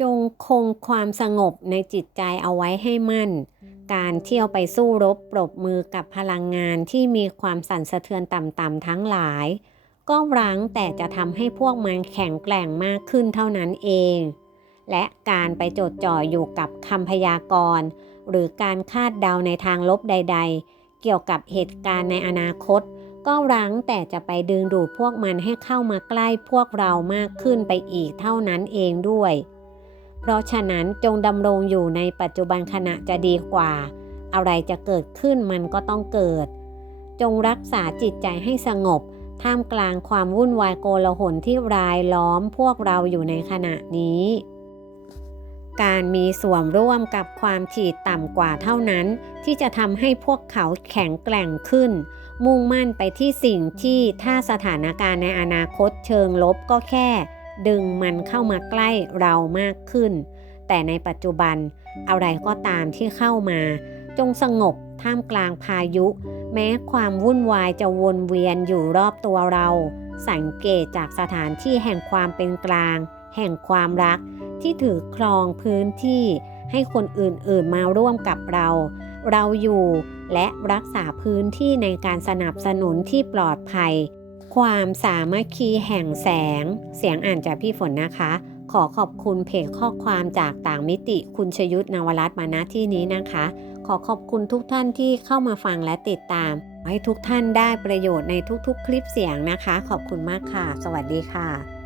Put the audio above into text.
จงคงความสงบในจิตใจเอาไว้ให้มั่น การเที่ยวไปสู้รบปรบมือกับพลังงานที่มีความสั่นสะเทือนต่ำๆทั้งหลาย ก็รั้งแต่จะทำให้พวกมันแข็งแกร่งมากขึ้นเท่านั้นเอง และการไปจดจ่ออยู่กับคำพยากรณ์ หรือการคาดเดาในทางลบใด ๆ เกี่ยวกับเหตุการณ์ในอนาคต ก็รั้งแต่จะไปดึงดูดพวกมันให้เข้ามาใกล้พวกเรามากขึ้นไปอีกเท่านั้นเองด้วย เพราะฉะนั้นจงดำรงอยู่ในปัจจุบันขณะจะดีกว่า อะไรจะเกิดขึ้นมันก็ต้องเกิด จงรักษาจิตใจให้สงบ ท่ามกลางความวุ่นวายโกลาหลที่รายล้อมพวกเราอยู่ในขณะนี้ การมีส่วนร่วมกับความฉีดต่ำกว่าเท่านั้น ที่จะทำให้พวกเขาแข็งแกร่งขึ้น มุ่งมั่นไปที่สิ่งที่ถ้าสถานการณ์ในอนาคตเชิงลบก็แค่ ดึงมันเข้ามาใกล้เรามากขึ้น แต่ในปัจจุบันอะไรก็ตามที่เข้ามา จงสงบท่ามกลางพายุ แม้ความวุ่นวายจะวนเวียนอยู่รอบตัวเรา สังเกตจากสถานที่แห่งความเป็นกลาง แห่งความรักที่ถือครองพื้นที่ ให้คนอื่นๆมาร่วมกับเรา เราอยู่และรักษาพื้นที่ในการสนับสนุนที่ปลอดภัย ความสามัคคีแห่งแสง เสียงอ่านจากพี่ฝนนะคะ ขอขอบคุณเพจข้อความจากต่างมิติคุณชยุทธนวรัตน์มาณที่นี้นะคะ ขอขอบคุณทุกท่านที่เข้ามาฟังและติดตาม ให้ทุกท่านได้ประโยชน์ในทุกๆ คลิปเสียงนะคะ ขอบคุณมากค่ะ สวัสดีค่ะ